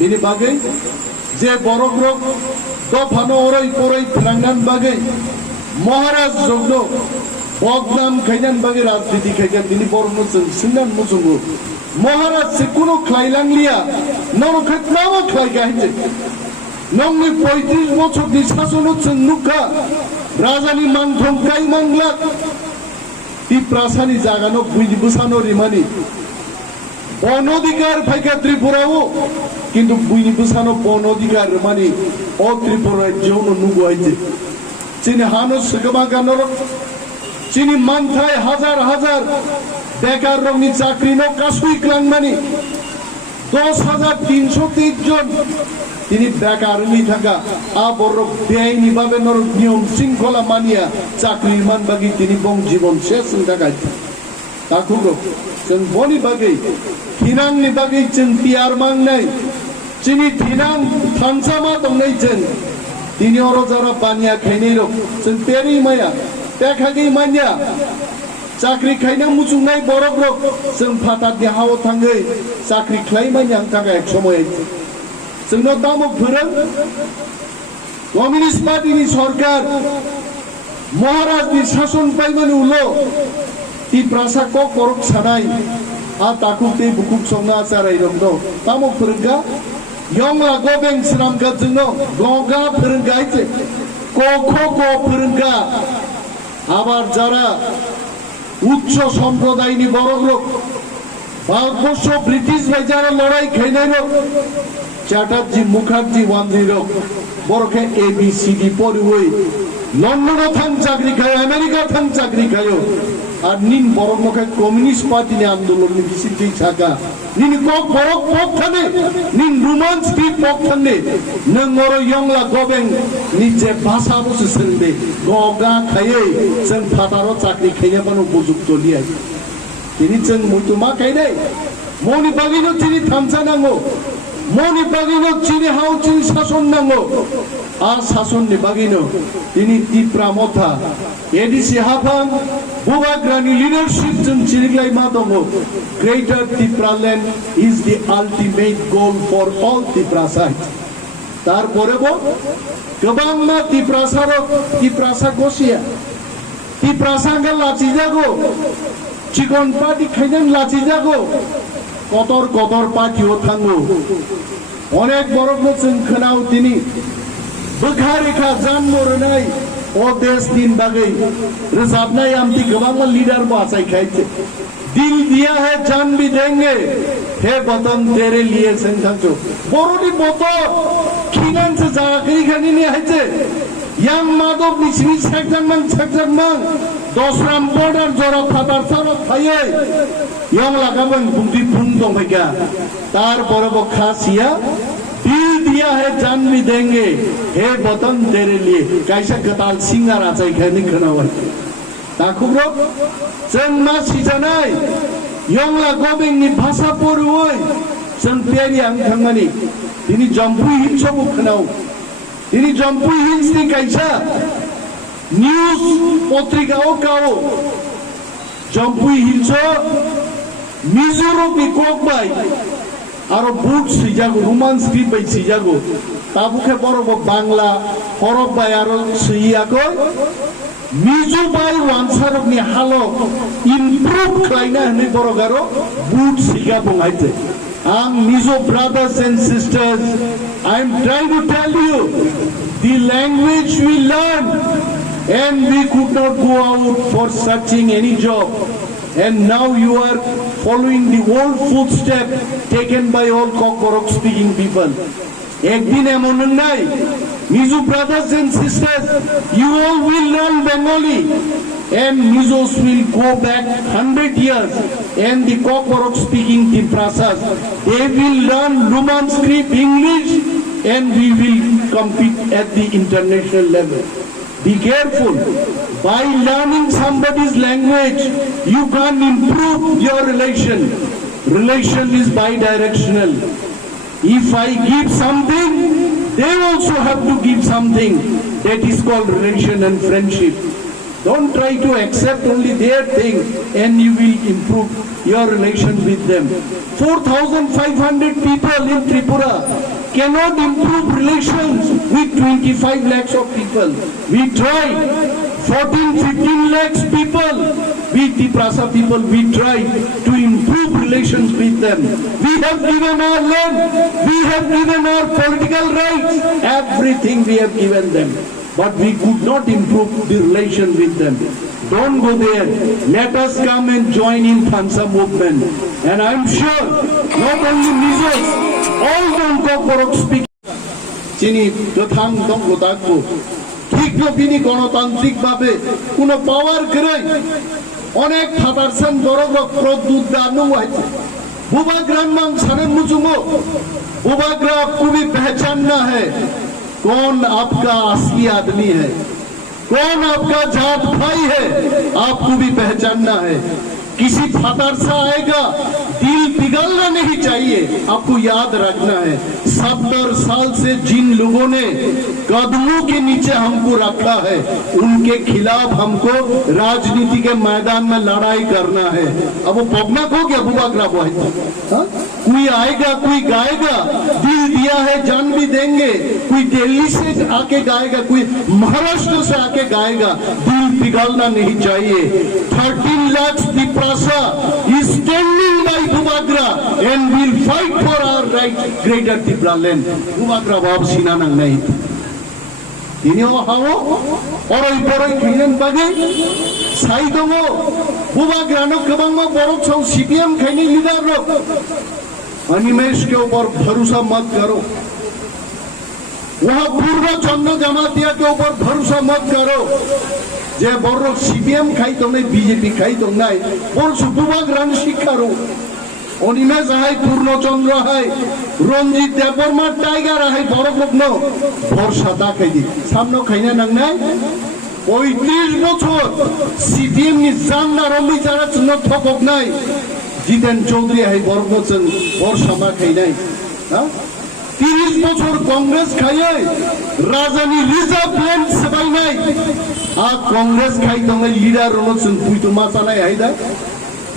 Bini bagai, je borok rok, do phano orai porai prangan bagai, Maharaj Jogno, Bogdam Kainan bagai Rajniti Kainan bini borok mucung, Sindan mucungu, Maharaj sekuno klailang lia, nono khatnawa klai gaije, nongni 35 বছর শাসন হচ্ছে নুকা, রাজানি মানথম কাই মাংলা, তি প্রাসানি জাগানো বুঝি বুসানো রিমানি, বন অধিকার ফাইকা ত্রিপুরাও কিন্তু বুঝি বুসানো বন অধিকার মানে ও ত্রিপুরার যৌন নুগু হয়েছে চিনি হানুস গমাগানোর চিনি মানথায় হাজার হাজার বেকার রঙি চাকরি ন কাশুই ক্লাং মানে 10,323 জন তিনি বেকার নি থাকা আবর বেআইনি ভাবে নিয়ম শৃঙ্খলা মানিয়া চাকরির মান বাগি তিনি বং জীবন শেষ থাকায় তাকুরো जों बनि बागै थिनांनि बागै जों पियार मांनाय चिनि थिनां थानसामा दंनाय जों दिनि अरो जरा बानिया खायनाय रक जों पेरि माया पेखागै मानिया चाकरि खायना मुजुंनाय बरक रक जों फाता देहाव थाङै चाकरि खाय मानिया थाखाय एक समय जोंनो दामो फोरों कमिउनिस्ट पार्टीनि सरकार महाराजनि शासन पाइमानि उलो ती प्रासा को korok sanai a takuk te bukuk songa sarai romno tamo perga yongla gobeng seram ka jengno goga perga ite ko perga abar jara উচ্চ সম্প্রদায়নি বড় লোক ভারতবর্ষ ব্রিটিশ ভাই যারা লড়াই খাইনাই লোক চ্যাটার্জি মুখার্জি ওয়ান্দ্রি লোক বড়কে ABCD পড়ুই লন্ডন থাং চাকরি খায় আমেরিকা থাং চাকরি খায় আর নিন বড় মুখে কমিউনিস্ট পার্টি নি আন্দোলন নি বিসিটি ছাকা নিন কক বড় পক্ষনে নিন রোমান্স কি পক্ষনে নংর ইয়ংলা গবেং নিজে ভাষা বসে সন্দে গগা খায়ে जों ফাটারো চাকরি খাইয়া বানো উপযুক্ত লিয়া তিনি जों মুতুমা খাইনাই মনি বাগিনো তিনি থামসা নাঙ্গো মনি বাগিনো চিনি হাউ চিনি শাসন নাঙ্গো আর শাসন নি বাগিনো তিনি তীব্রা মথা এডিসি হাফাং বুবাগ্রানি লিডারশিপ जों চিনিগ্লাই মা দङ greater Tripura land is the ultimate goal for all ত্রিপুরাসাইট তারপরে गोबां मा ত্রিপুরাসা গসিয়া ত্রিপুরাসাঙ্গা লাচি যাগো চিকন পার্টি খাইনান লাচি যাগো কতর পার্টিও থাঙ্গো অনেক বড় जों खोनाव তিনি बोखारेखा जानमरनाय ओ देश दिन बागै रोजाबनाय आमति गोबां लीडर बासाय खायचे दिल दिया है जान भी देंगे हे वतन तेरे लिए संघाचो बरोनि बतो खिनान से जागै खानि नि हायचे यां मादब निसिनि सेकजांमान दसराम बॉर्डर जरा फादार सारा थायै यं लागाबन बुंदि बुं दंबायगा तार बरब खासिया दिल दिया है जान भी देंगे हे वतन तेरे लिए कैसा कताल सिंगार आचाय खानि खोनाबाय दाखुब्रो जों मा सिजानाय यंला गबेंनि भाषा परुय जों पेरि आं थांनानि दिनि जम्पुइ हिल्सबो खोनाव दिनि जम्पुइ हिल्सनि कैसा न्यूज पत्रिकाओ काओ जम्पुइ हिल्स मिजोरमनि ककबाय आरो book सिजागो Roman script bye सिजागो ताबुखे बरब Bangla हरफ बाय आरो सियाको मिजो बाय वानसारकनि हालो इमप्रुव खालायना हनै बरगारो बुक सिगा बुंगायते आं मिजो brothers and sisters I am trying to tell you the language we learn and we could not go out for searching any job and now you are following the old footstep taken by all Kokorok speaking people ekdin emon nai Mizo brothers and sisters you all will learn Bengali and Mizos will go back 100 years and the Kokorok speaking Tiprasas they will learn Roman script English and we will compete at the international level. Be careful. By learning somebody's language, you can improve your relation. Relation is bi-directional. If I give something, they also have to give something. That is called relation and friendship. Don't try to accept only their thing and you will improve your relation with them. 4,500 people in Tripura cannot improve relations with 25 lakhs of people. We tried. 14-15 lakhs people, we Tiprasa people, we try to improve relations with them. We have given our land, we have given our political rights, everything we have given them. But we could not improve the relation with them. Don't go there. Let us come and join in Phansa movement. And I'm sure, not only Mizos, all Dongkok Borok speak. Chini, Jothang Dongko Takpo. ঠিক তিনি গণতান্ত্রিক ভাবে কোন পাওয়ার করে অনেক ফাটারসান বড় প্রদ্যুৎ দানু হয়েছে ভূভাগ্রাম মাং সারেন মুচুমো भूभाग्रा आपको भी पहचानना है कौन आपका असली आदमी है, कौन आपका जात भाई है, आपको भी पहचानना है। किसी फतारसा आएगा दिल पिघलना नहीं चाहिए, आपको याद रखना है 70 साल से जिन लोगों ने कदमों के नीचे हमको रखा है उनके खिलाफ हमको राजनीति के मैदान में लड़ाई करना है। अब वो पबना हो गया भूभाग्रा भाई, कोई आएगा कोई गाएगा, दिल दिया है जान भी देंगे, कोई दिल्ली से आके गाएगा, कोई महाराष्ट्र से आके गाएगा, दिल पिघलना नहीं चाहिए। 13 lakh Tiprasa is standing by Bhubagra and will fight for our right greater Tripura land. Bhubagra Bab Sinanang nahi. Ini hawo oroi khainan bagi saidongo Bhubagra no kabangma borok chau CPM khaini leader ro Animesh के ऊपर भरोसा मत करो, वहां पूर्व चंद्र जमातिया के ऊपर भरोसा मत करो। जे बड़ो सीपीएम खाई तो नहीं बीजेपी खाई तो नहीं बोल सुबुबाग्रान शिक्षारो अनिमेश है पूर्ण चंद्र है रंजित देवबर्मा टाइगर है बड़ो ग्रुप भरसा दा खाई सामने खाईना नांगनाय 35 বছর सीपीएम नि जानदार বিচারা জন্য ঠকক নাই জিতেন চৌধুরী है বরবচন ভরসা মা খাইনাই 30 বছর कांग्रेस खाए राजधानी रिजर्व लैंड सबाई नहीं आ कांग्रेस खाई तो मैं लीडर रोनसन पुइतो मासा नहीं है दा।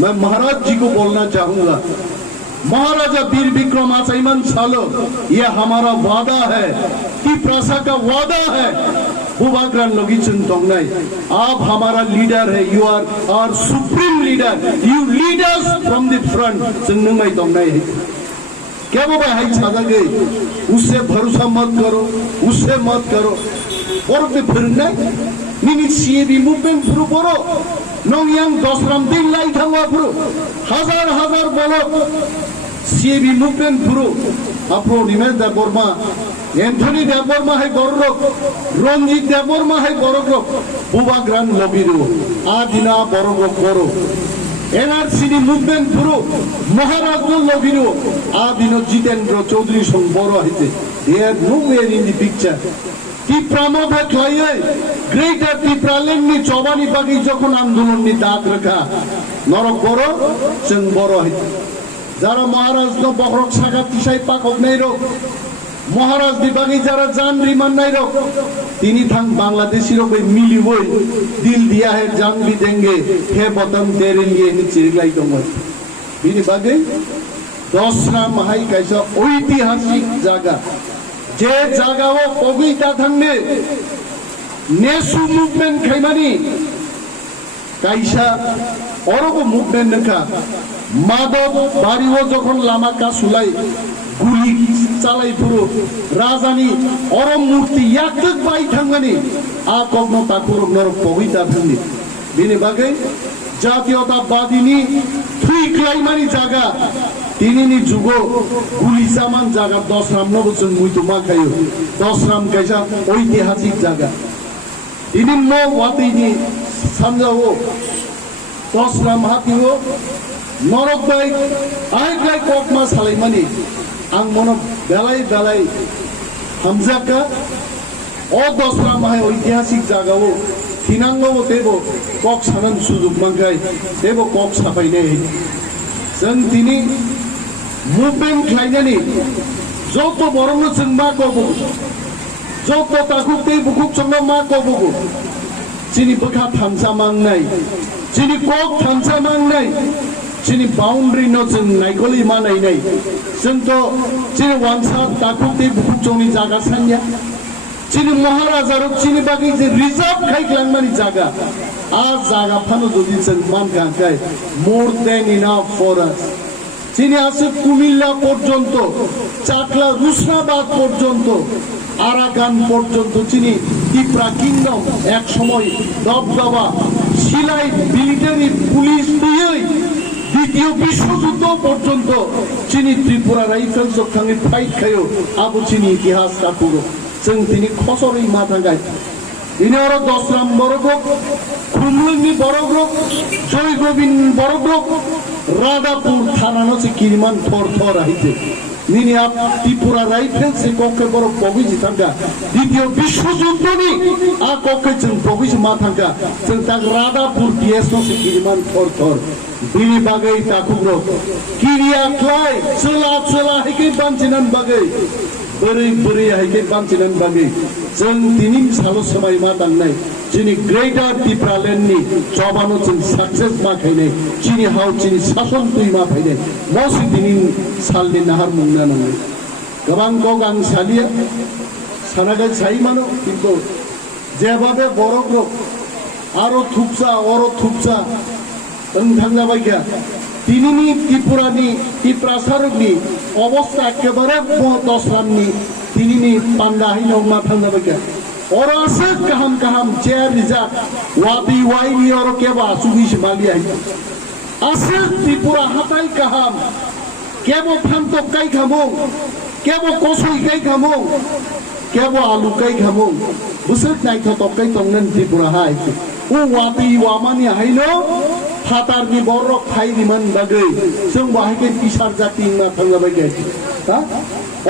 मैं महाराज जी को बोलना चाहूंगा, महाराजा वीर विक्रम आचार्यमान सालो ये हमारा वादा है, तिप्रासा का वादा है। भूभाग्रान लोगिचन तोंगनाई आप हमारा लीडर है, you are our supreme leader, you lead us from the front संगनाई तोंगनाई है। क्या वो भाई छादा गई, उससे भरोसा मत करो, उससे मत करो। और पे फिर नहीं निनी सीएबी मूवमेंट शुरू करो, नोंगियांग दसराम दिन लाई थांगा शुरू, हजार हजार बोलो सीएबी मूवमेंट शुरू। आपको निमेश देवबर्मा, एंथनी देवबर्मा है गौरव, रंजित देवबर्मा है गौरव, भूभाग्रान लबिरो आदिना गौरव करो। एनआरसी मुभमेंट शुरू महाराष्ट्र लबिरो आदिनो जितेंद्र चौधरी संग बड़ो है there nowhere in the picture. Tripura মধ্যে ক্লাইয়ে গ্রেটার ত্রিপুরা লেননি চবানি বাগি যখন আন্দোলননি দাঁত রাখা নরক বড় जों বড় হই যারা মহারাজনো বখরক সাগা তিসাই পাকক নাই রক মহারাজ দি বাগি যারা জান রিমান নাই রক তিনি থাং বাংলাদেশী রক মিলি বই দিল दिया है जान भी देंगे हे वतन तेरे लिए नि चिरलाई दङ बिनि बागै दसरा माहाई कायसा ऐतिहासिक जागा जे जागाओ पगैता थांने नेसु मुभमेंट खाइमानि कायसा अरबो मुभमेंट नखा माधव बारिओ जखन लामा कासुलाई गुली चालाई पुरो राजानी अरब मूर्ति याकक बाई थांगानि आ कग्न ताकुर नर पगैता थांनि बिनि बागै जातीयतावादीनि थुइख्लाइमानि जागा तिनीनि जुगो गुली सामान जागा 10 राम नबचन मुइतो मा खायो 10 राम कैसा ऐतिहासिक जागा तिनी म वातिनि समझाओ 10 राम हातिओ नरक बाई आइग्लाइ ककमा सालाइमानि आं मनो बेलाय बेलाय हामजाका ओ 10 राम हाय ऐतिहासिक जागाओ थिनांगो तेबो कक सानन सुजुग मंगाय तेबो कक साफाइने जों तिनी मुभमेंट खाइनानि जत बरनो जों मा कबो जत ताखु दै बुकुक संग मा कबो chini bukha thansa mangnai chini kok thansa mangnai chini boundary no jeng naikoli manai nai jeng to chini wansa takuk te bukuk chongni jaga sanya chini maharaja ro chini bagi je reserve khai klangmani jaga a jaga phano jodi jeng man kai more than enough for us chini ase kumilla porjonto chakla rusnabad porjonto Arakan পর্যন্ত চিনি Tripura kingdom এক সময় দবদবা সিলাই military police দিয়ে দ্বিতীয় বিশ্বযুদ্ধ পর্যন্ত চিনি ত্রিপুরা রাইফেল জখাঙ্গে ফাইট খায়ো আবু চিনি ইতিহাস কাকুরো जों दिनै खसरै माथांगाय दिनै आरो दसराम बरग्रक खुमलुंनि बरग्रक जयगोबिन बरग्रक राधापुर थानानो से किरमान थर थर आइते निनी आप त्रिपुरा राइफेल से कोके बरो बगि जितांगा द्वितीय विश्वयुद्धनि आ कोके जों बगि माथांगा जों ता राधापुर डीएसनो से किरमान थर थर बिनि बागै ताकुग्रो किरिया क्लाय चला चला हेके बानजिनान बागै बोरै बोरै हायके बानजिनान बागै जों दिनै सालो समाय मा दांनाय जोंनि ग्रेटार त्रिपुरा लेन्डनि जबानो जों साक्सेस मा खायनाय जोंनि हाव जोंनि सासन तुइ मा फायनाय मसि दिनै सालनि नाहार मुंना नांनाय गोबां गग आं सालिया सानागै साइमानो किन्तु जेबाबे बरग्रक आरो थुपसा अरो थुपसा ओंथांजाबाय गया दिनैनि त्रिपुरानि त्रिपुरा सारकनि अबस्था एकेबारे दसरामनि दिनैनि पान्डाहाइनाव मा थांजाबाय गया अरासे गाहाम गाहाम चेयार रिजार्भ वाबि वाइनि अरो केबा सुगिस मालिया आसे त्रिपुरा हाताय गाहाम केबो फान्तो काई खामो केबो कसै काई खामो केबो आलु काई खामो बुसुत नायथ तकाय तंगन त्रिपुरा हाय उ वाबि वामानि हाइनो हातारनि बरक फाइरिमान बागै जों बाहायके पिसार जाति मा थांजाबाय गया हा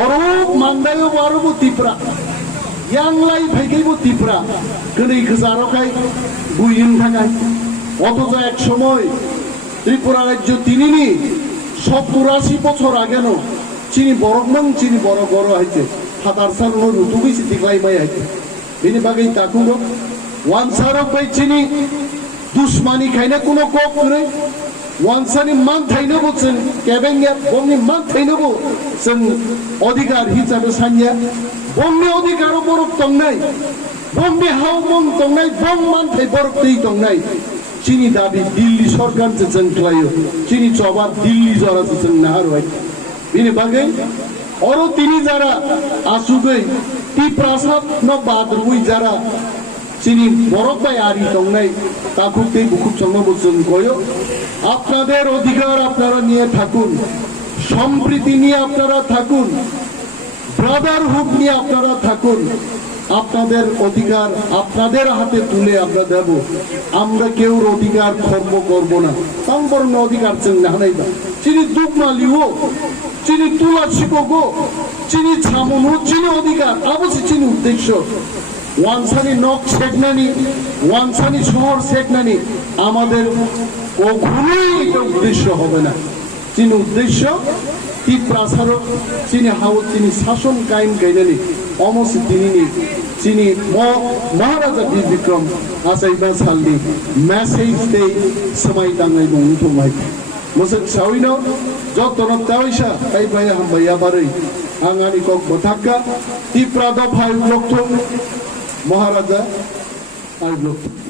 अरो मांदायो बारबो त्रिपुरा यांगलाई फाइगैबो त्रिपुरा गनै गोजारखाय बुइन थाङाय अथच एक समय त्रिपुरा राज्य दिनैनि 70-80 বছর আগেनो चिनि बरकमों चिनि बर गर हायते हातार सारनो रुतुगैसि दिग्लाय माय हायते बेनि बागै ताकुरो वानसारो बाय चिनि दुश्मनी खायना कोनो कक करे वानसानि मान थाइनोबो जों केबेंगे बंनि मान थाइनोबो जों अधिकार हिसाबै सान्या बंनि अधिकार बरक तंनाय बंनि हाव बं तंनाय बं मान थाइ बरक दै तंनाय चिनि दाबि दिल्ली सरकार जों खालायो चिनि जबाब दिल्ली जरा जों नाहारबाय बेनि बागै अरो तिनि जारा आसुगै ति प्रसाद न बाद्रुइ जारा चिनि बरक बाय आरि तंनाय ताकुते बुकुब संगबो जों गयो আপনাদের অধিকার আপনারা নিয়ে থাকুন সম্প্রীতি নিয়ে আপনারা থাকুন ব্রাদারহুড নিয়ে আপনারা থাকুন আপনাদের অধিকার আপনাদের হাতে তুলে আমরা দেব আমরা কেউ অধিকার খর্ব করব না সংবর্ণ অধিকার जों নাহানাইবা চিনি দুপমালিও চিনি তুলাছিকগো চিনি ছামনো চিনি অধিকার অবশ্যই চিনি উদ্দেশ্য ওয়ানসানি নক সেগনানি ওয়ানসানি শহর সেগনানি আমাদের কখনোই এটা উদ্দেশ্য হবে না চিনি উদ্দেশ্য त्रिपुरा सारक चिनि हाव चिनि शासन कायम गायनानै अमसि दिनैनि चिनि महाराजा बीर विक्रम आसाइबा सालनि मेसेज दे समाय दांनाय दं थमाय मोसक साविनो जतन तावैसा आइबाय हामबाया बारै आंगानि कक बथाक्का त्रिपुरा द फाइव ब्लक महाराजा आइ ब्लक